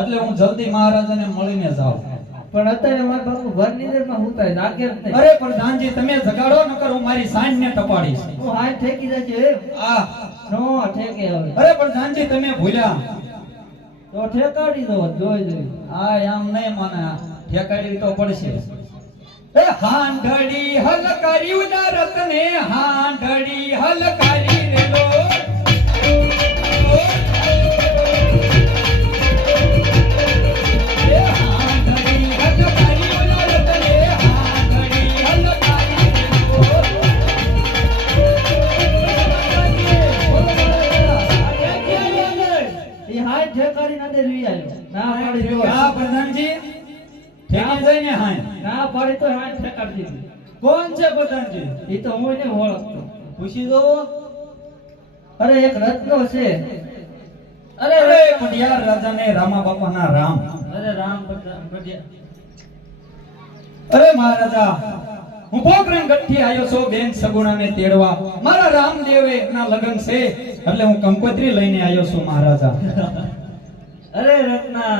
એટલે હું જલ્દી મહારાજાને મળીને જાઉં. પણ અત્યારે મારા બાપુ ઘર નીંદરમાં હુંતાય જાગે જ નહીં. અરે પ્રધાનજી તમે જગાડો નકર હું મારી સાંજને ટપાડીશ. હું હાથ ઠેકી જશે એમ આ નો ઠેકે હવે. અરે પ્રધાનજી તમે ભૂલ્યા. તો ઠેકાડી દો જોઈ. આ આમ નહીં મને ઠેકાડી તો પડશે. એ હાંડડી હલકારી ઉદારત ને હાંડડી હલકારી રે લો. એ હાંડડી હલકારી ઉદારત ને હાંડડી હલકારી રે લો. એ હાથ ઠેકાડી ના દે લઈ આવ્યો. ના પાડી દો. આ પ્રધાનજી ઠેકી જઈને હાય. ના પાડી તો હાથ ઠેકાડી દીધી. કોણ છે પ્રધાનજી? એ તો હું ને ઓળખતો. પૂછી દો. અરે એક રત્નો છે. અરે પઢિયાર રાજાને રામા બાપાના રામ. અરે રામ પઢિયાર. અરે મહારાજા હું પોકરણ ગઢથી આવ્યો છું બેન સગુણાને તેડવા. મારા રામદેવે ના લગન છે એટલે હું કંકોત્રી લઈને આવ્યો છું મહારાજા. અરે રત્ના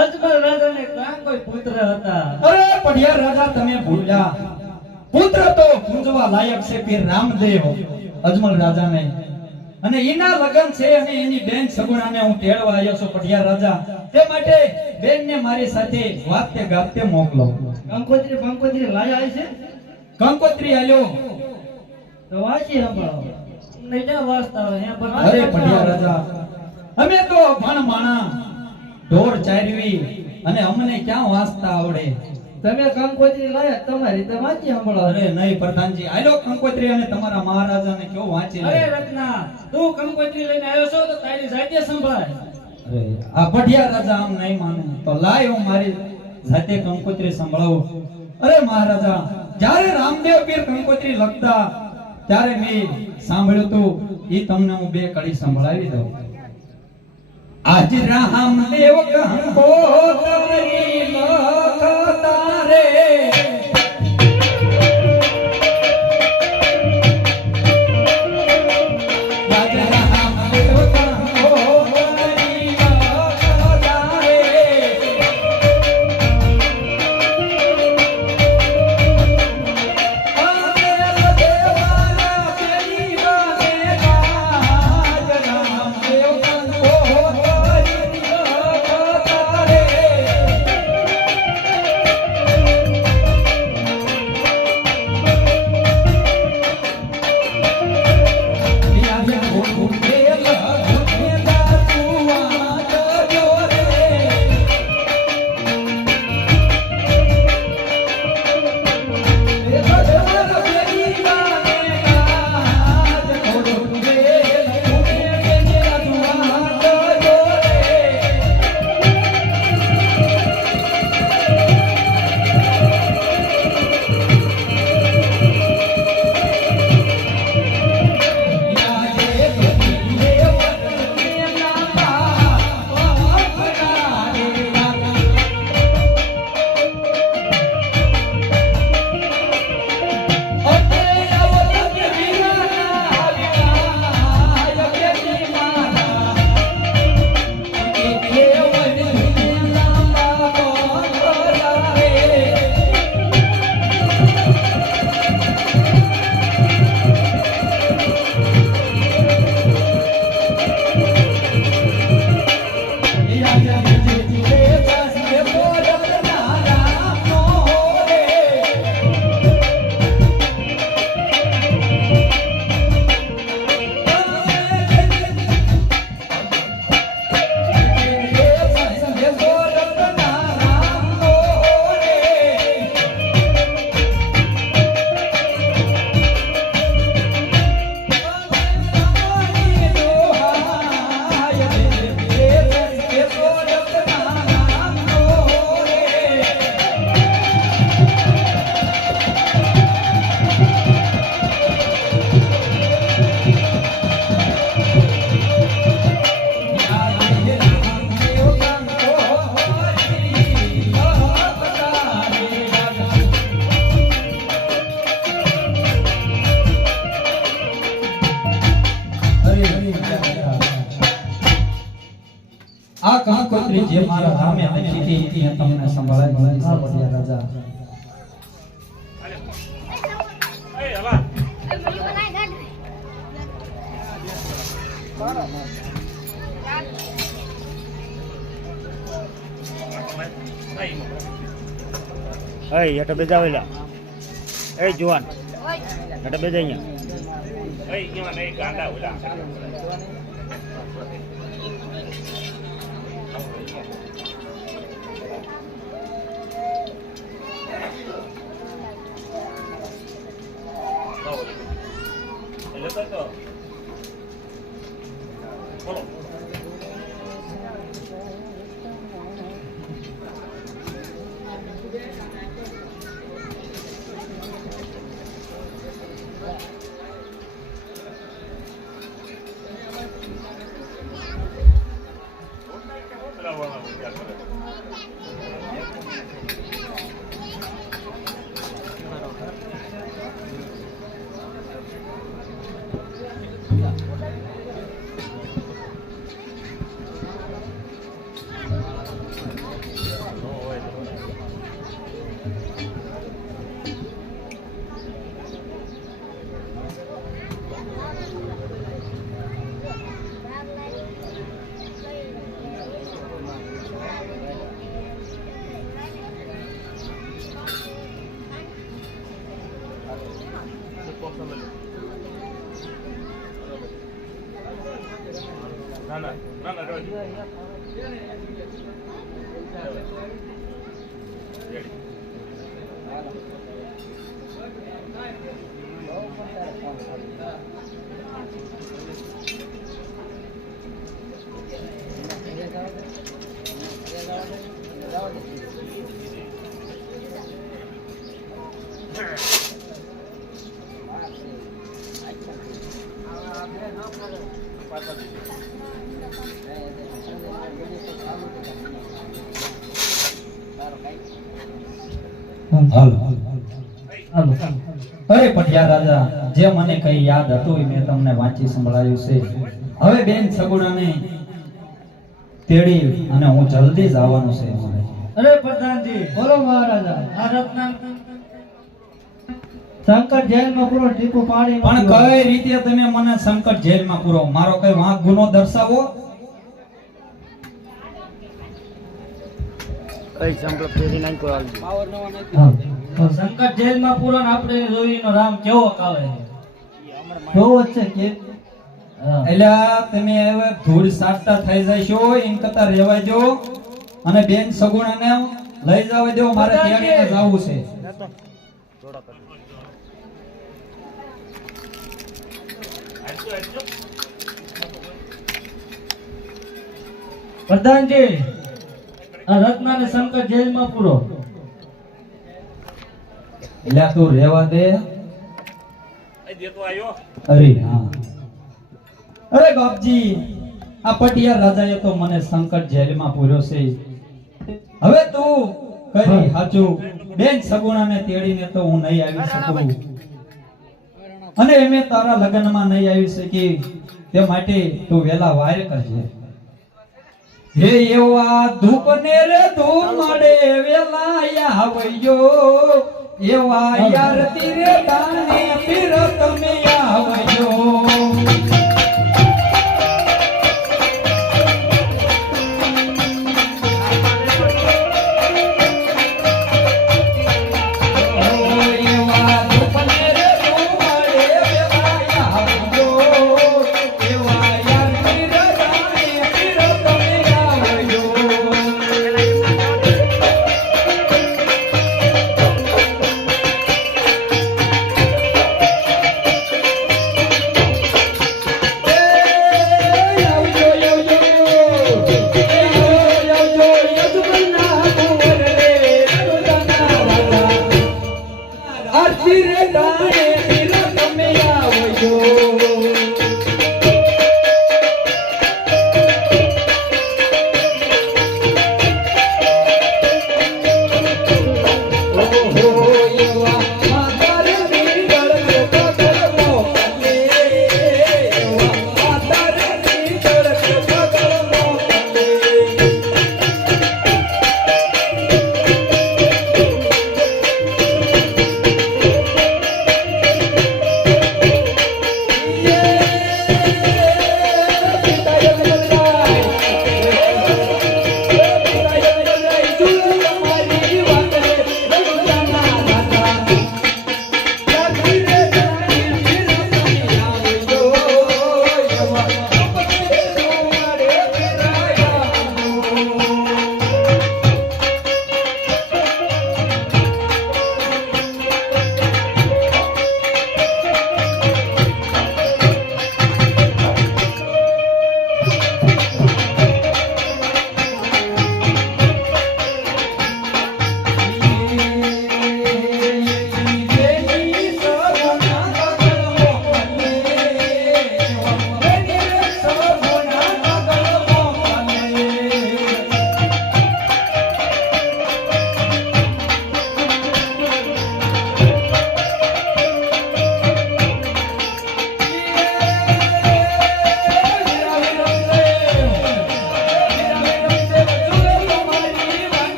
અજમલ રાજાને કાં કોઈ પુત્ર હતા. અરે પઢિયાર રાજા તમે ભૂલ્યા. પુત્ર તો પૂજવા લાયક છે પીર રામદેવ અજમલ રાજાને. અને એના લગન છે અને એની બેન સગુણાને હું તેડવા આવ્યો છું પઢિયાર રાજા. તે માટે બેનને મારી સાથે વાતે ગાતે મોકલો. કંકોત્રી લાયા છે. કંકોત્રી આલ્યો. તો વાંચી સંભળાવો. ને ક્યાં વાંચતા હોય હે પણ. અરે પઢિયાર રાજા અમે તો ભણ માણા ઢોર ચારવી અને અમને ક્યાં વાંચતા આવડે. તમે કંકોત્રી લાયા તમારી તો વાંચી સંભળાવો. અરે નહીં પ્રધાનજી આલ્યો કંકોત્રી અને તમારા મહારાજાને કેવો વાંચી લે. અરે રત્ના તું કંકોત્રી લઈને આવ્યો છો તો તારી જાતે સંભળાય. અરે આ પઢિયાર રાજા આમ નહીં માને તો લાય હું મારી જાતે કંકોત્રી સંભળાવું. અરે મહારાજા જ્યારે રામદેવ પીર કંકોત્રી લખતા ત્યારે મેં સાંભળ્યું હતું ઈ તમને હું બે કડી સંભળાવી દઉં. આજ રામદેવ કંકોત્રી લખતા રે કંકોત્રી જે મારા રામે લખી હતી એ તમને સંભળાવી છે પટિયા રાજા. હેઠે બેજાવેલા એ જુવાન હેઠે બેજા અહીંયા હાલો. અરે પટિયા રાજા, જે મને કઈ યાદ હતું એ મેં તમને વાંચી સંભળાવ્યું છે. હવે બેન સગુણાને તેડી અને હું જલ્દી જ આવવાનું છે મારે. અરે પ્રધાનજી, બોલો મહારાજા. આ રત્ના સંકટ જેલમાં પૂરો ટીપુ પાડી પણ કઈ રીતે તમે મને સંકટ જેલમાં પૂરો? મારો કઈ વાંક ગુનો દર્શાવો. કઈ સંકલ્પ ફેરી નાખ્યો સંકટ જેલમાં પૂરો ને આપણે જોઈનો રામ કેવો કાલે જોવો છે કે એટલે તમે હવે ધૂળ સાટતા થઈ જશો એમ કરતા રહેવા જો અને બેન સગુણાને લઈ જવા દો. મારે તેડીને જવું છે. પ્રધાનજી, આ રત્નાને સંકટ જેલમાં પૂરો. એટલે તું રહેવા દે. અરે હા, અરે બાપજી, આ પટિયા રાજાએ તો મને સંકટ જેલમાં પૂર્યો છે. હવે તું કરી હાચું, બેન સગુણાને તેડીને તો હું નહીં આવી શકું અને એમે તારા લગ્નમાં નહીં આવી શકી. તે માટે તું વેલા વાર કરજે. હે એવા ધૂપને રે ધૂપ મળે વેલા આવજો, એવા યાર તીરે દાને પીર તમે આવજો.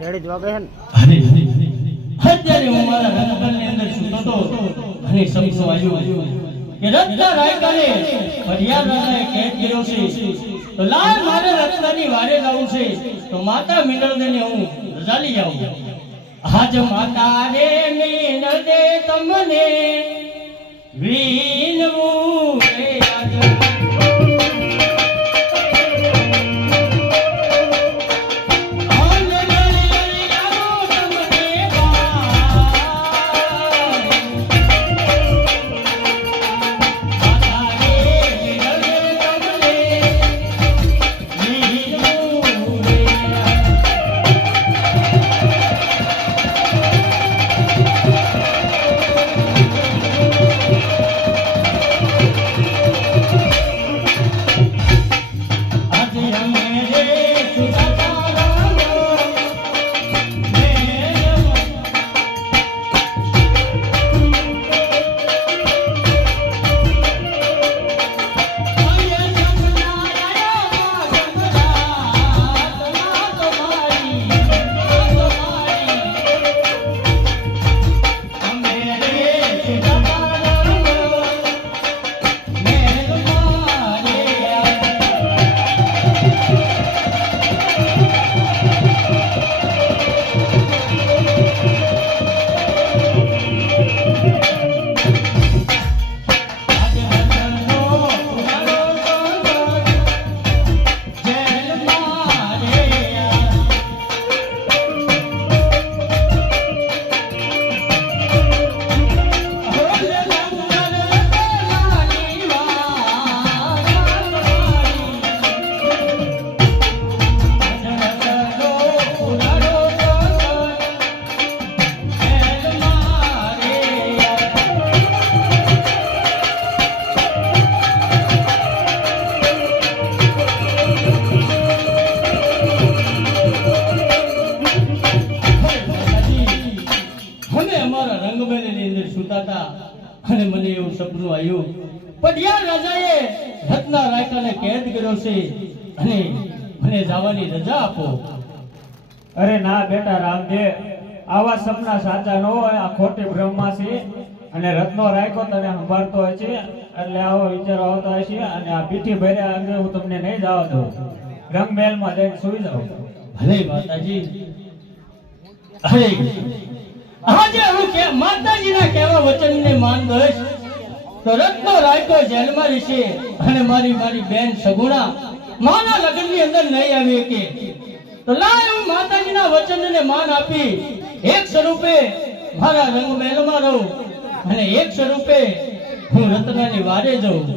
રેડી જ વાગે છે ને અત્યારે હું મારા રંગમહેલની અંદર સૂતો હતો અને સમજો આવ્યું કે રત્ના રાયકાને ભરિયાર રાજાએ કેદ કર્યો છે તો લાલ મારે રત્નાની વારે જવું છે તો માતા મિનળદેને હું રજા લઈ આવું આજ માતા રે મિનળદે તમને વીનવું રે આજ અને મને એવું સપનું આવ્યું પઢિયાર રાજાએ રત્ના રાયકાને કેદ કર્યો છે અને મને જવાની રજા આપો અરે ના બેટા રામદેવ આવા સપના સાચા ન હોય આ ખોટી બ્રહ્મા છે અને રત્નો રાખ્યો તને સંભાળતો હોય છે એટલે આવો વિચારો આવતા હોય છે અને આ પીઠી ભર્યા અંગે હું તમને નહીં જવા દઉં રંગમહેલમાં જઈને સુઈ જાઉં ભલે માતાજી અરે આજે હું કે માતાજીના કહેવા વચનને માન દઈશ તો રત્નો રાયકો જેલમાં રહેશે અને મારી બેન સગુણા માના લગ્નની અંદર નહીં આવી કે તો લાય હું માતાજીના વચનને માન આપી એક સ્વરૂપે મારા રંગમહેલમાં રહું અને એક સ્વરૂપે હું રત્નાની વારે જાઉં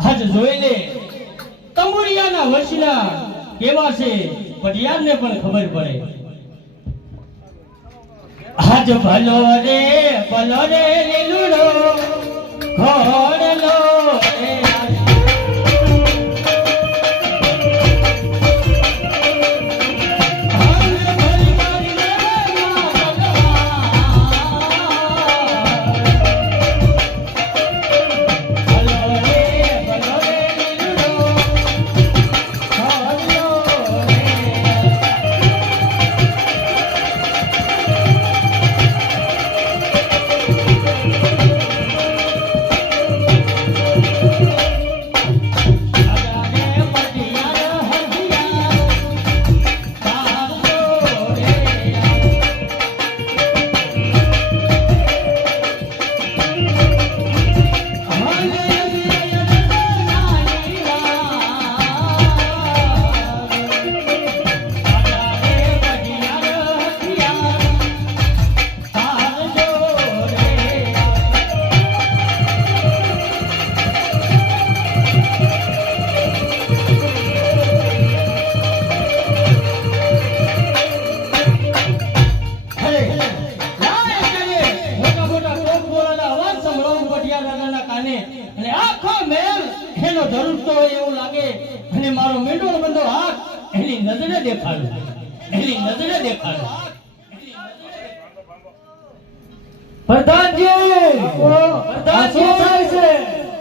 આજ જોઈ લે તંબુરિયાના વંશના કેવા છે પઢિયારને પણ ખબર પડે આજ ભલો રે લીલુડો ઘોડલો રે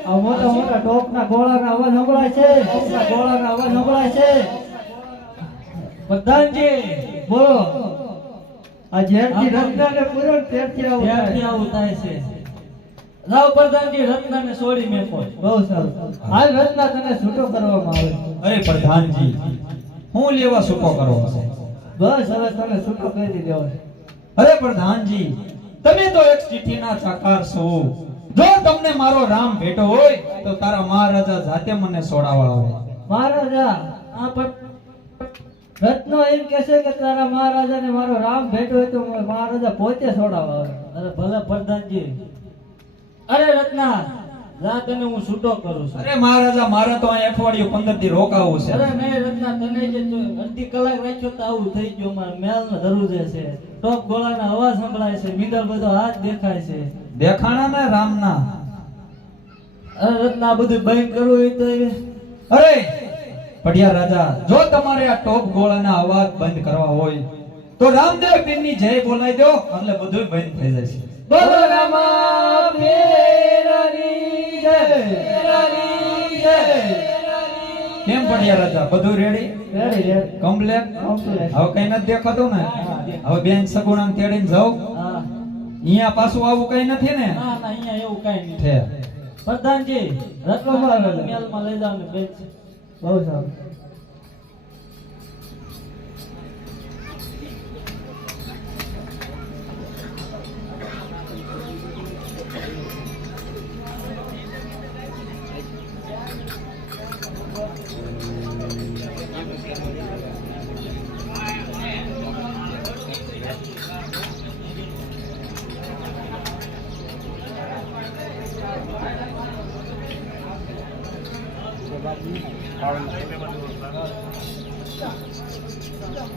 આ મોટા મોટા ટોપના ગોળાના અવાજ સંભળાય છે ટોપના ગોળાના અવાજ સંભળાય છે પ્રધાનજી બોલો આ જેરથી રત્નાને પૂરો ત્યારથી આવું ત્યારથી થાય. આવું થાય છે. રાવ પ્રધાનજી રત્નાને છોડી મેકો. બહુ સારું. હાલ રત્ના તને છૂટો કરવામાં આવે. અરે પ્રધાનજી હું લેવા સૂકો કરવો છે? બસ હવે તને છૂટો કરી દીધો છે. અરે પ્રધાનજી તમે તો એક ચિઠ્ઠીના ચાકાર છો. જો તમને મારો રામ ભેટો હોય તો તારા મહારાજા જાતે મને છોડાવવા આવે. મહારાજા આ પણ રત્નો એમ કહેશે કે તારા મહારાજાને મારો રામ ભેટો હોય તો મહારાજા પોતે છોડાવવા આવે. અરે ભલે પ્રધાનજી. અરે રત્ના જા તને હું છૂટો કરું છું. અરે મહારાજા મારે તો અહીં અઠવાડિયું 15 દી રોકાવું છે. અરે નહીં રત્ના, તને જે અડધી કલાક રાખ્યો તો આવું થઈ ગયું. મારા મેલનો દરવાજો છે, ટોપ ગોળાના અવાજ સંભળાય છે, મીંડલ બધો હાથ દેખાય છે. દેખાણા ને રામના. અરે રત્ના આ બધું બંધ કરવું હોય તો એ અરે પડિયા રાજા જો તમારે આ ટોપ ગોળાના અવાજ બંધ કરવા હોય તો રામદેવ પીરની જય બોલાવી દો એટલે બધું બંધ થઈ જશે. બોલો રામા પીરની જય. પીરની જય. કેમ પડિયા રાજા બધું ready? Ready ready. Complete? Complete. હવે કઈ નથી દેખાતું ને? હવે બેન સગુણાને તેડીને જાવ. હા. અહીંયા પાછું આવું કઈ નથી ને? ના ના, અહીંયા એવું કઈ નહીં. છે. પ્રધાનજી રત્નમાં મેલમાં લઈ જાવ ને બેન. બહુ સારું.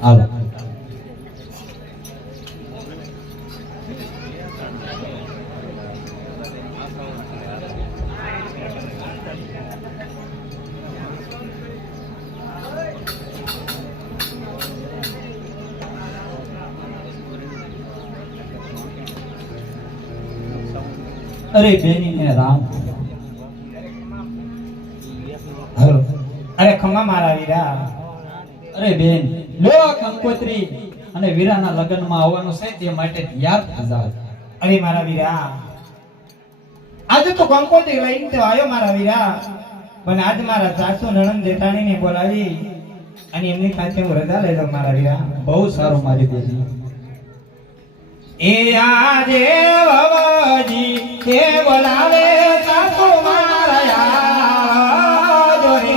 હાલો. અરે બેની ને રામ. હાલો. અરે ખમા મારા વીરા. અરે બેન લો આ કંકોત્રી અને વીરાના લગ્નમાં આવવાનું છે તે માટે યાદ થજાવ. અરે મારા વીરા, આજે તો કંકોત્રી લઈને તો આવ્યો મારા વીરા, પણ આજ મારા સાસુ નણંદ જેઠાણીને બોલાવી અને એમની સાથે હું રજા લઈ લઉં મારા વીરા. બહુ સારું મારી બેની. એ આજે વવજી તે બોલાવે સાસુ મારા આવજો રે.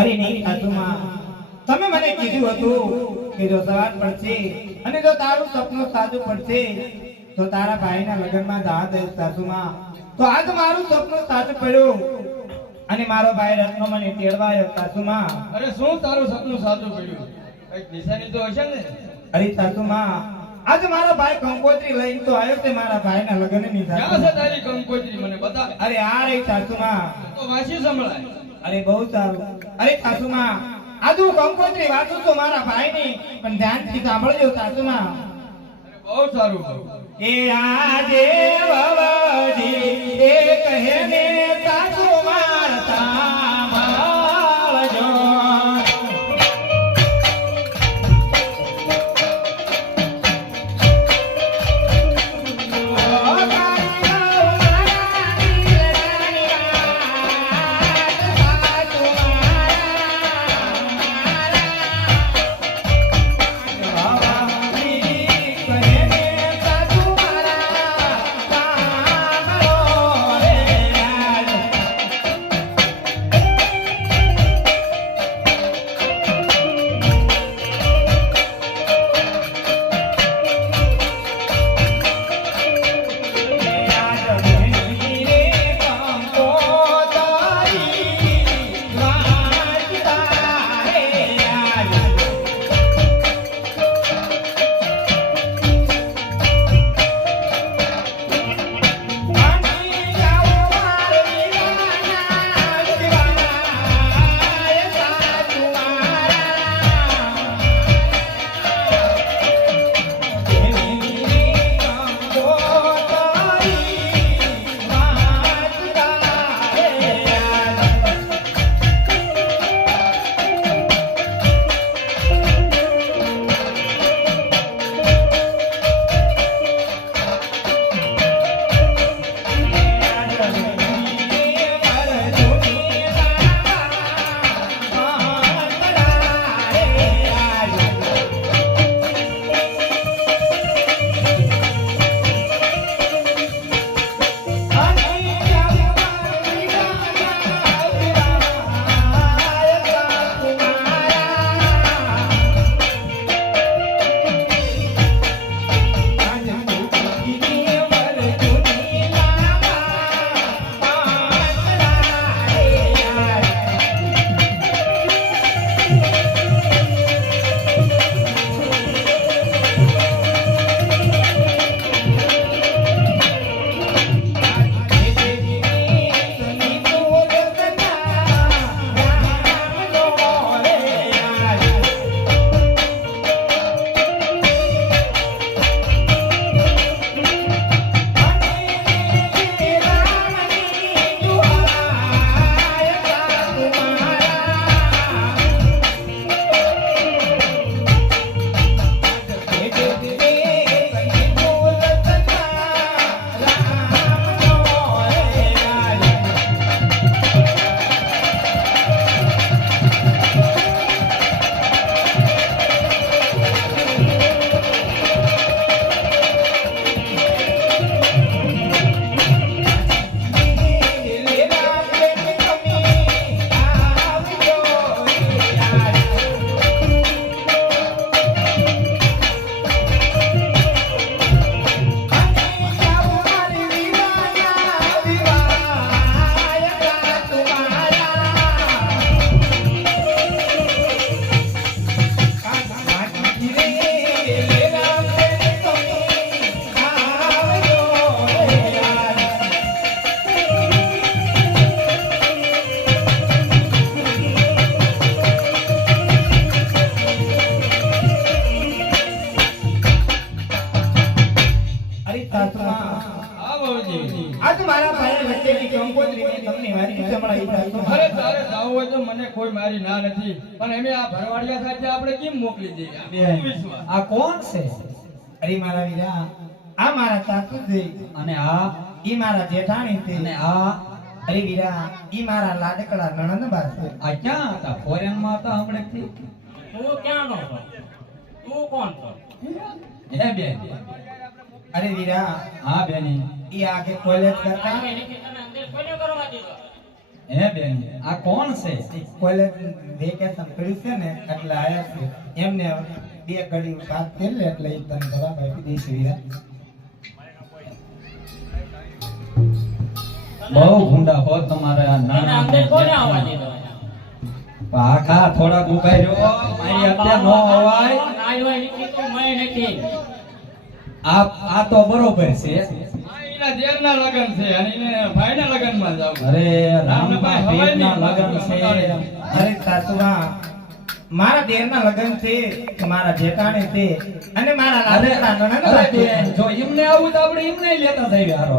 અરે નહીં સાસુમાં, તમે મને કીધું હતું કે જો સવાર પડશે અને જો તારું સપનું સાચું પડશે તો તારા ભાઈના લગ્નમાં જવા દઈશ સાસુમાં. તો આજ મારું સપનું સાચું પડ્યું અને મારો ભાઈ રત્નો મને તેડવા આવ્યો સાસુમાં. અરે શું તારું સપનું સાચું પડ્યું? કઈક નિશાની તો હશે ને? અરે સાસુમાં, આજ મારો ભાઈ કંકોત્રી લઈને તો આવ્યો છે મારા ભાઈના લગ્નની ક્યાં છે સાસુમાં. તારી કંકોત્રી? મને બતા. અરે આ રહી સાસુમાં. તો વાંચી સંભળાય. અરે બહુ સારું. અરે સાસુમાં, આજ હું કંકોત્રી વાંચું છું મારા ભાઈની, પણ ધ્યાનથી સાંભળજો સાસુમાં. અરે બહુ સારું. એ આજે બાબાજી એ કહે ને સાસુ મારતા માવજો આજ મારા ભાઈ વચ્ચેની કંકોત્રીની તમને વારી સંભળાવી સાસુ માં. અરે તારે જાવું હોય તો મને કોઈ મારી ના નથી પણ એમે આ ભરવાડિયા સાથે આપણે કેમ મોકલી દઈએ બેન, વિશ્વાસ. આ કોણ છે? અરે મારા વીરા આ મારા સાસુ છે અને આ ઈ મારા જેઠાણી છે અને આ અરે વીરા ઈ મારા લાડકડા નણંદબા છે. આ ક્યાં હતા? ફોરેન માં હતા હમણાંથી? તું ક્યાંનો છો? તું કોણ છો? હે બેન? અરે વીરા હા બેની. ઈ આગે કોલેજ કરતા અમે નથી તને અંદર કોને કરવા દીધો? હે બેન, આ કોણ છે? કોલેજ વેકેશન પડ્યું છે ને એટલે આયા છે એમને બે ઘડી વાત કરી લે એટલે ઈ તને જવાબ આપી દઈશ વીરા. બહુ ગુંડા હો તમારા તને નાના અંદર કોને આવવા દીધો? પાખા થોડા ઉભા રહ્યો, મારી અત્યારે નો અવાય. ના હોય નથી તો મેં નથી. આ તો બરોબર છે. આ એના દેરના લગન છે અને એને ભાઈના લગનમાં જાવું. અરે રામના પીરના લગન છે. અરે સાસુમાં મારા દેરના લગ્ન છે તો મારા જેઠાણી છે અને મારા અરે લાડકડા અરે નણંદા છે. બેન, જો એમને આવું તો આપણે એમને લેતા જઈએ હારો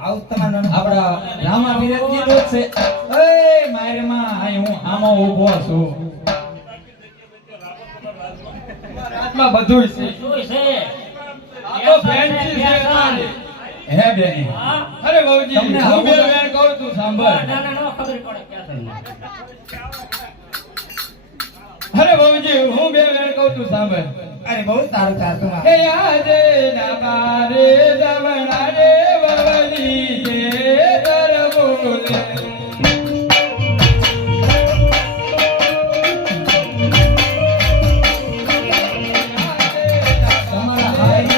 આવું તમારા નણંદ. આપડા રામા વિરત કીધું જ છે એ મારે માં અહીં હું આમો ઊભો છું આત્મા બધું છે શું છે આ તો ફેન્સી છે તમારી. હે બેની અરે બાબુજી તમને હું બે આવું- વેણ કહું તું સાંભળ. ના ના ના ખબર પડે ક્યાં અરે બાબુજી હું બે વેણ કહું તું સાંભળ. અરે બહુ સારું સાસુમાં. હે યાદે ના મારે જમણા રે વવલી છે તરબૂલે. તમારા ભાઈ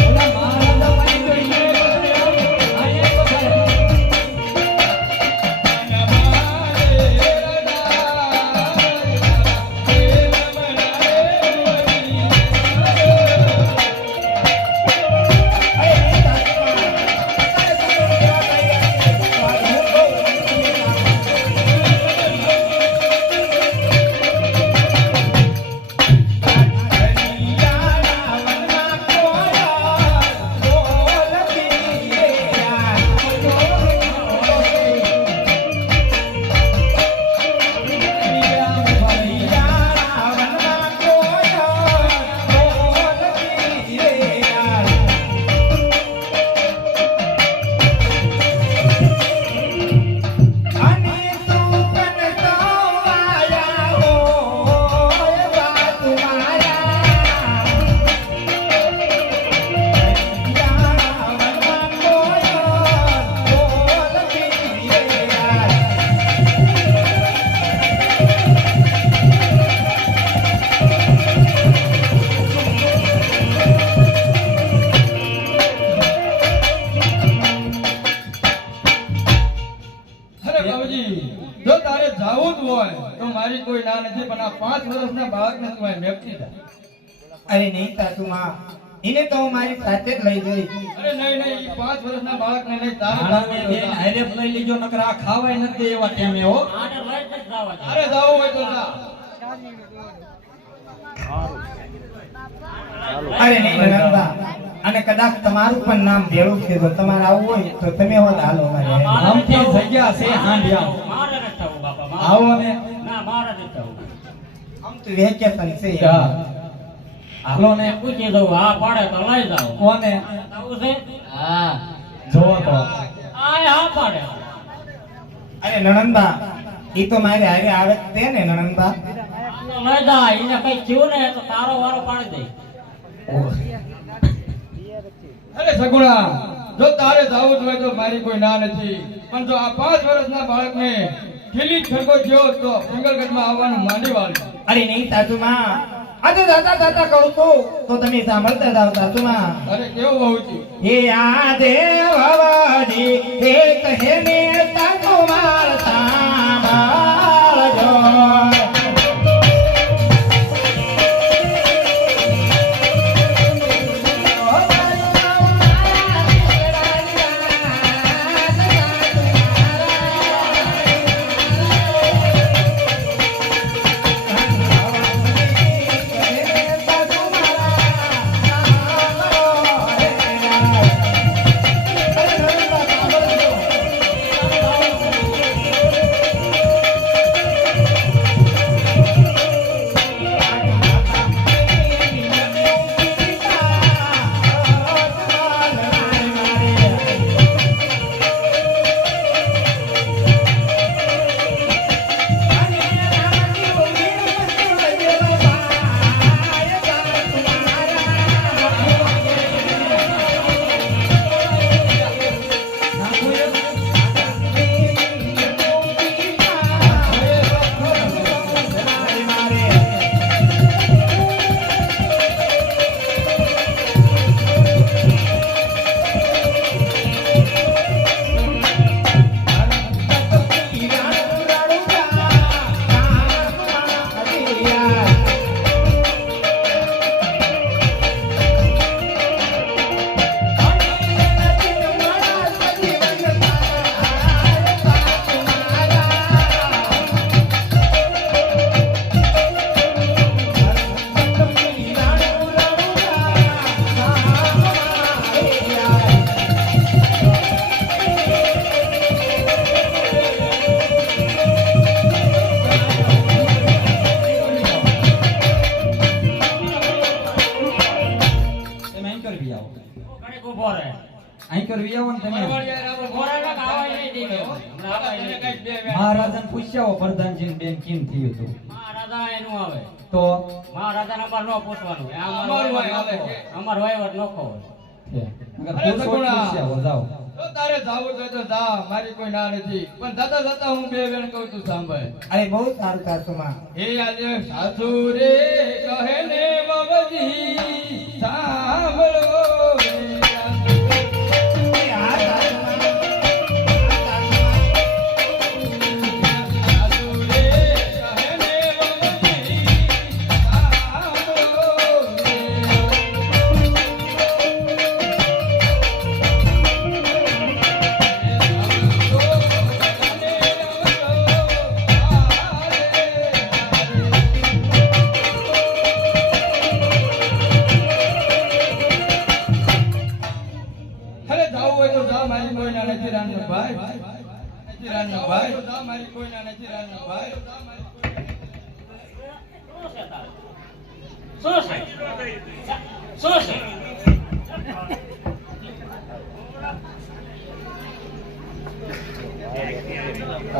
ઓલા મહારાજા પાણી તો ઈ આ એક વખત. અરે બાબુજી જો તારે જાવું જ હોય તો મારી કોઈ ના નથી પણ આ 5 વર્ષના બાળકને તું અહીં મેપતી જા. અરે નહીં સાસુમાં, એને તો હું મારી સાથે જ લઈ જઈશ. અરે નહીં નહીં ઈ 5 વર્ષના બાળકને લઈ તારે હાલાને જાવું હોય બેન તો જા. હારે લઈ લેજો નકર આ ખાવાય નથી એવા ટેમે હો આને લઈ જ જવા દે. તારે જાવું હોય તો જા. અરે નહીં નણંદા, અને કદાચ તમારું પણ નામ ભેળું છે, જો તમારે આવવું હોય તો તમે હોત હાલો મારે. આમથી જગ્યા છે હાંડિયા. મારે નથી થવું બાપા મારે. આવો ને ના મારે નથી થવું. આમ તો વેકેશન છે. જા. હાલો ને પૂછી દઉં હા પાડે તો લઈ જાઓ. કોને આવું છે હા જોવો તો હા પાડે. અરે નણંદા, ઈ તો મારે હારે આવે જ તે ને નણંદા. લઈ જા એને કઈ થયું ને તો તારો વારો પાડી દે. અરે સગુણા જો તારે જાવું જ હોય તો મારી કોઈ ના નથી પણ જો આ 5 વર્ષના બાળકને ખીલી ખરગો થયો તો જંગલગઢમાં આવવાનું માંડી વાળી. અરે નહીં સાસુમાં, આજે દાદા દાદા કહું છું તો તમે સાંભળતા જાઓ સાસુમાં. અરે કેવું બહુજી એ આજે ભવાજી એક હેને સાસુમાર સાંભળજો. અહીં કરવી આવો ને તમે પરવળિયાર આપણો મોરાના ખાવા નહીં દે હમણાં આવા તને નહીં. કાંઈક બે વેણ. મહારાજાને પૂછ્યા પ્રધાનજી બેન કેમ થયું હતું મહારાજા એનું આવે તો મહારાજાને અમારે ન પૂછવાનું એ અમારું હોય, અમારો આવે. અમારો વહીવટ નોખો હોય અરે સગુણા. પૂછ્યા જાઓ જો તારે જાવું છે તો જા, મારી કોઈ ના નથી. પણ જતા જતા હું બે વેણ કહું છું સાંભળ. અરે બહુ સારું સાસુમાં હે આજે સાસુ રે કહે ને બાબજી સાંભળો રે. આ સાસુમાં, સાસુ રે કહે ને બાબજી સાંભળો રે. અરે જાવું હોય તો જા, મારી કોઈ ના નથી રાનનો ભાઈ. નથી રાનનો ભાઈ. જા, મારી કોઈ ના નથી રાનનો ભાઈ. શું છે શું છે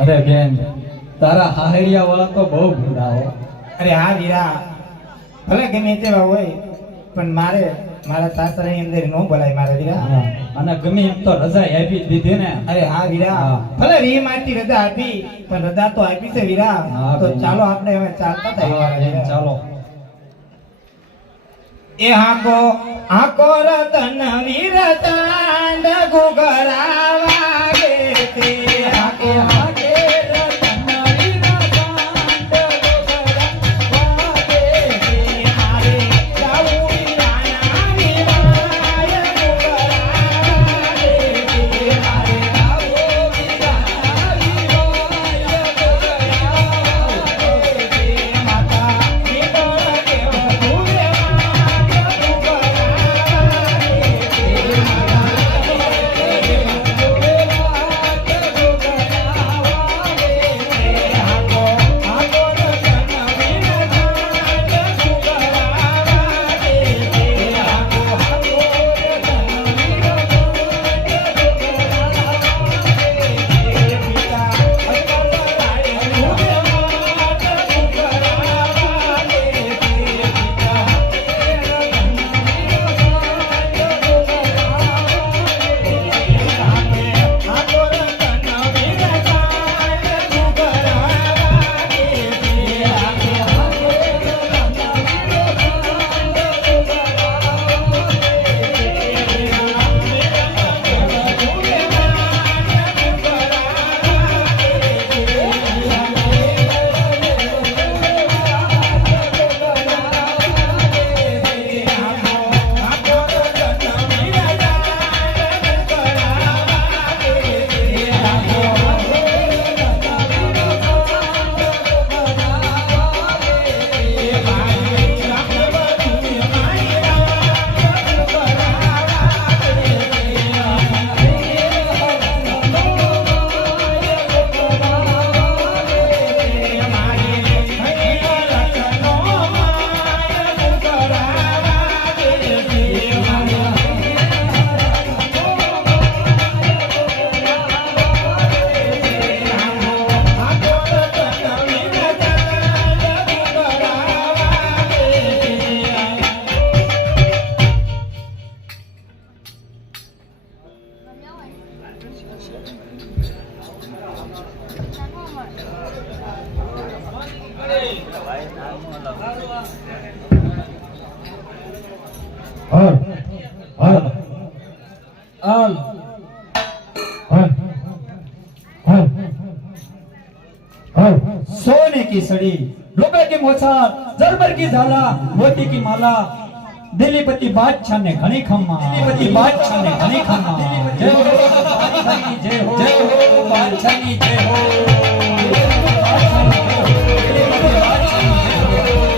અરે બેન તારા હાહરિયા વાળા તો બહુ ભૂરા હો અરે હા વીરા, ભલે ગમે તેવા હોય પણ મારે મારા સાસરાની અંદર ન બોલાય મારા વીરા. હા, અને ગમે એમ તો રજા આપી જ દીધી ને અરે હા વીરા, હા. ભલે રી માટી રજા આપી પણ રજા તો આપી છે વીરા. હા, તો બેન. ચાલો આપણે હવે ચાલતા થઈએ હા, બેન, વીરા. ચાલો એ હાકો રતન વીર ચાંદ ઘુઘરાવા ગે તે હાકે હાકે રતન વીર ચાંદ ઘુઘરાવા ગે તે મારે જાવું વીરાના વીરાય ઘુઘરાવા ગે તે મારે જાવું વીરાના વીરાય ઘુઘરાવા ગે તે માતા વીર કેવો ભૂલે सोने की सड़ी, रुपए की मोछार, जरबर की झाला, मोती की माला, दिलीपति बादशाह ने घनी खम्मा, दिलीपति बादशाह ने घनी खम्मा, जय हो बादशाह की जय हो, जय हो बादशाह की जय हो, बादशाह की जय हो, दिलीपति बादशाह की जय हो।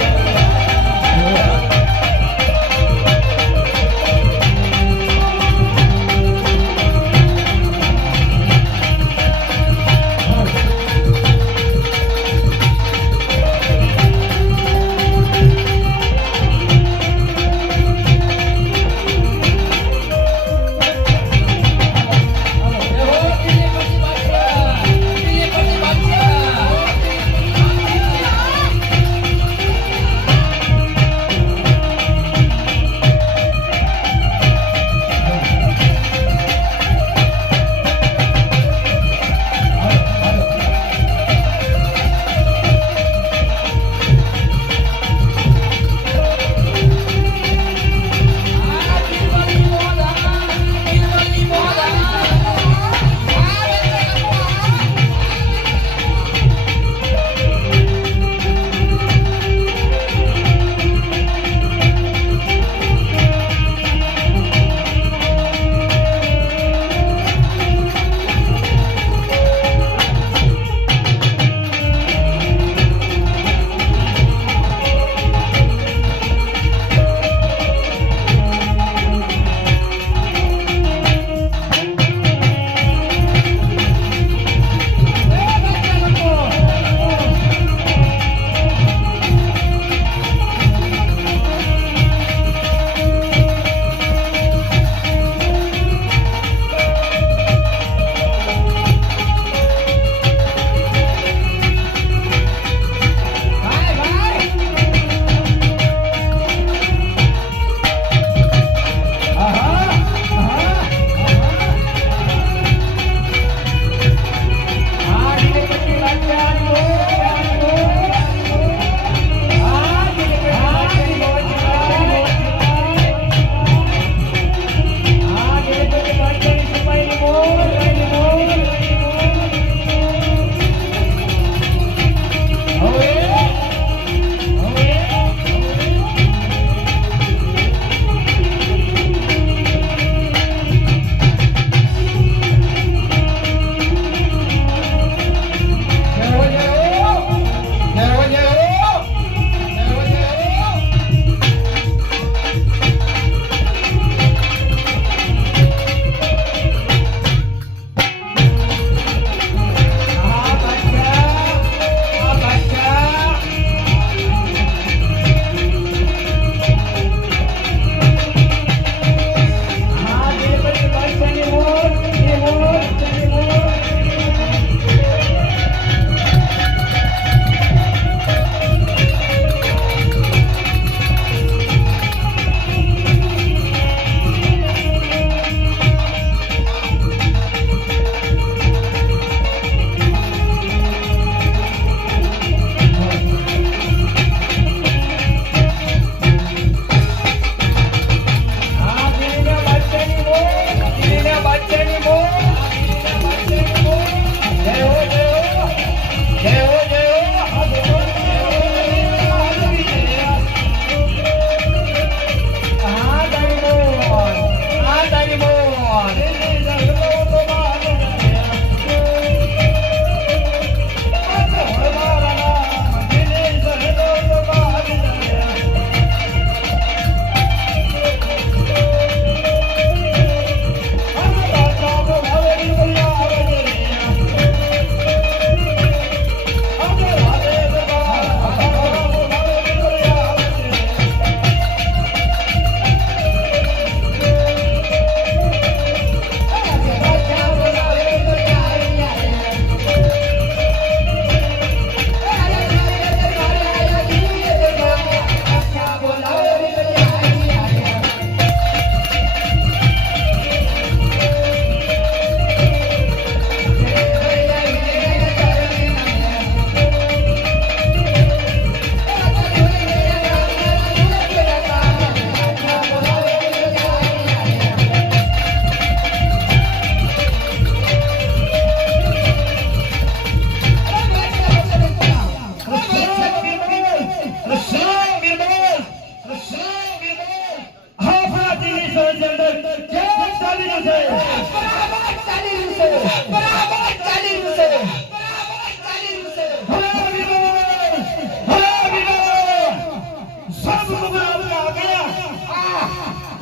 તો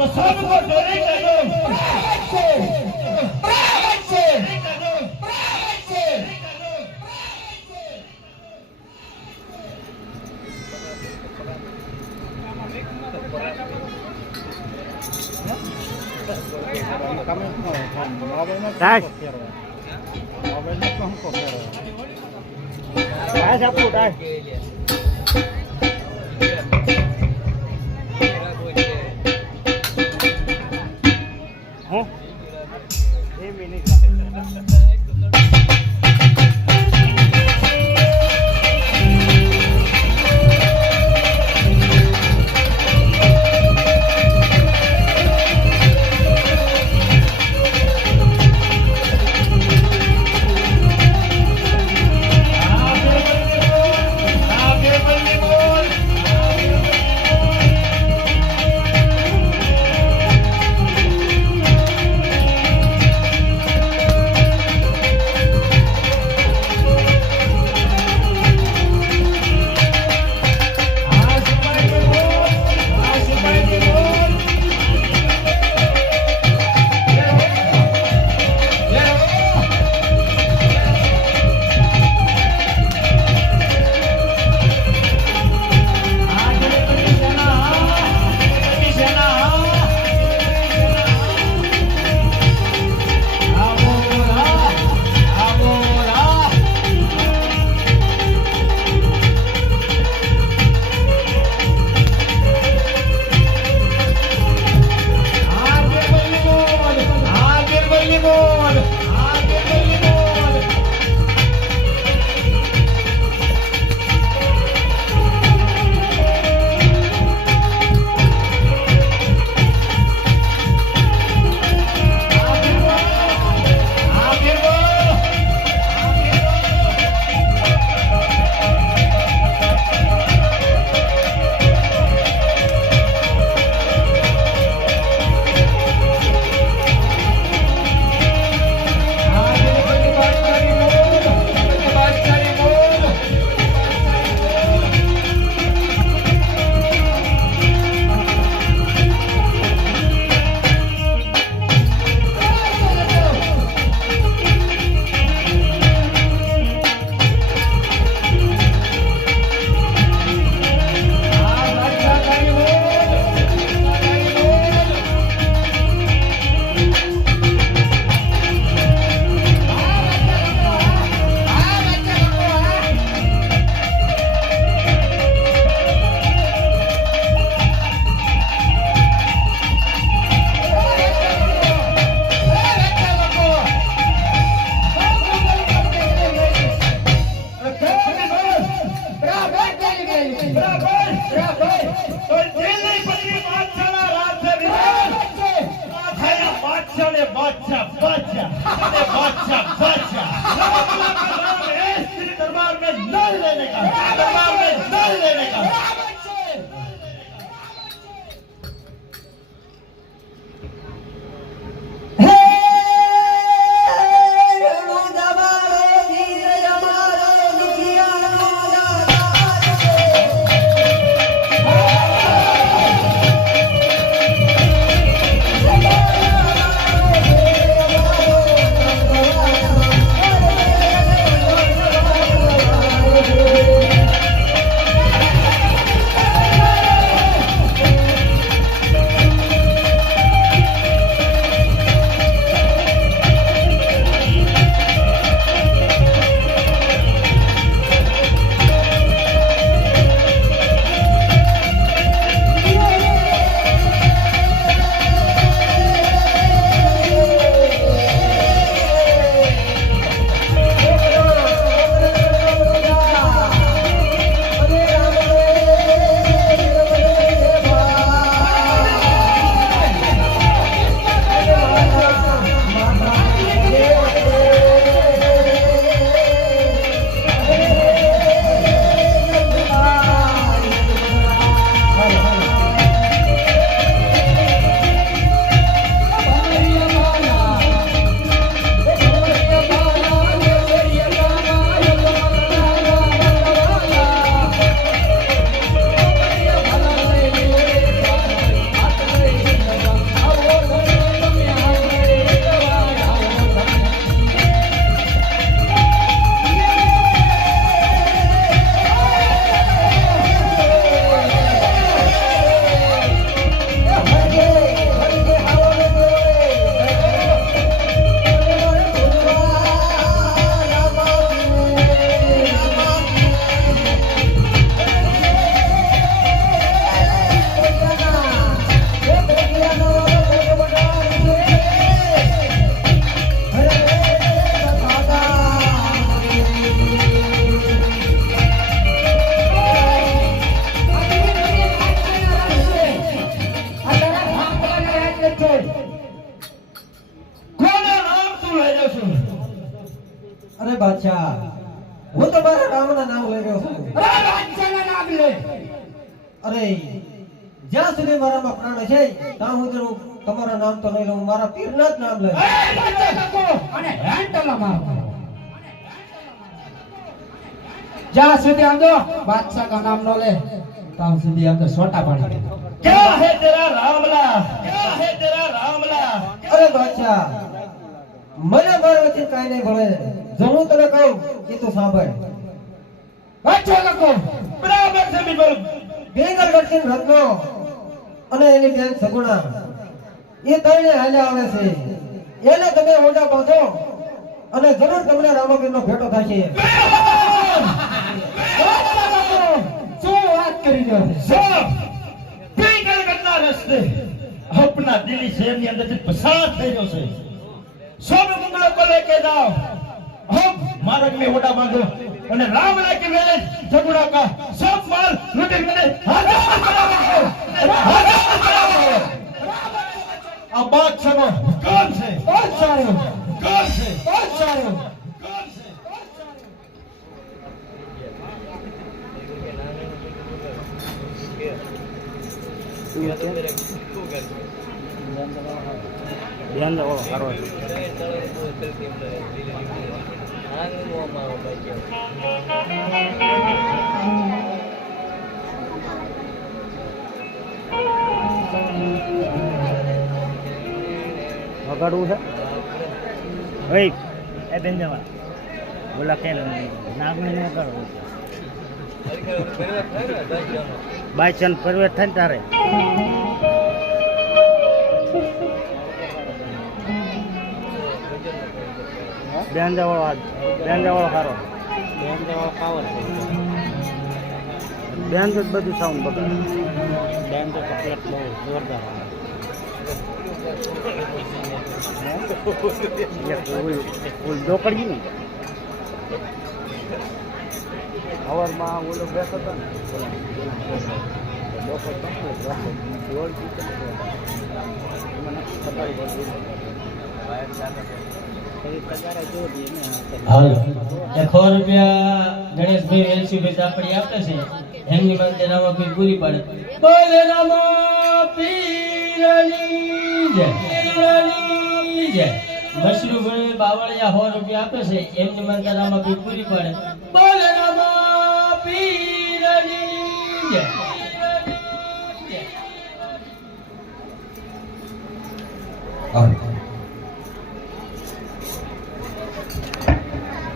સોનું પર ડોરે કાઢો. બાદશાહ હું તમારા રામના નામ લઈ રહ્યો છું અરે બાદશાહના નામ લે. અરે જ્યાં સુધી મારામાં પ્રાણ છે ત્યાં સુધી હું તમારા નામ તો નહીં લઉં મારા પીરના જ નામ લઈશ એ બાદશાહ કાકો અને હેન્ડલમાં મારો. જ્યાં સુધી આમ જો બાદશાહ કા નામ નો લે ત્યાં સુધી આમ તો સોટા પાડી દે. क्या है तेरा रामला, क्या है तेरा रामला? અરે બાદશાહ મને મારા વચ્ચે કાંઈ નહીં ભળે જો હું તને કહું એ તું સાંભળ બાદશાહ કાકો बराबर से भी बोल। બેંગલ ગઢથી રત્નો અને એની બેન સગુણા એ ત્રણે હાલ્યા આવે છે એને તમે ઓઢા બાંધો અને જરૂર તમને રામાપીરનો ભેટો થશે બાદશાહ કાકો શું વાત કરી રહ્યો છે? सब पिंगल करना रस्ते अपना दिल्ली शहर ની અંદર થી પસાર થઈ રહ્યો છે सब मुगलों को लेके जाओ हम मार्ग में ओटा बांधो અને રામલા की वेले झगड़ा का सब माल लूट के अब बात सुनो कौन से બાદશાહ આવ્યો. कौन से બાદશાહ આવ્યો. कौन से વગાડવું છે ઓય એ બેન જવા બોલા કે નાગને ને કરો બાયચન પરવેટ થાય ને તારે બેન જવાળો સારો બેન જવાળો ખાવર બેન તો બધું સાઉન્ડ બગાડે બેન તો કપલેટ બહુ જોરદાર ચોકડી ને હવારમાં ઓલો બેસો હતો ને હાલ 100 રૂપિયા ગણેશભાઈ વેલસીભાઈ ચાપડી આપે છે એમની માટે રામાપીર પૂરી પાડે બોલે રામાપીરની જય પીરની જય મશરૂભાઈ બાવળિયા 100 રૂપિયા આપે છે એમની માટે રામાપીર પૂરી પાડે બોલે રામાપીરની જય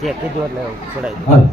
જે કીધું એટલે છોડાઈ હાલ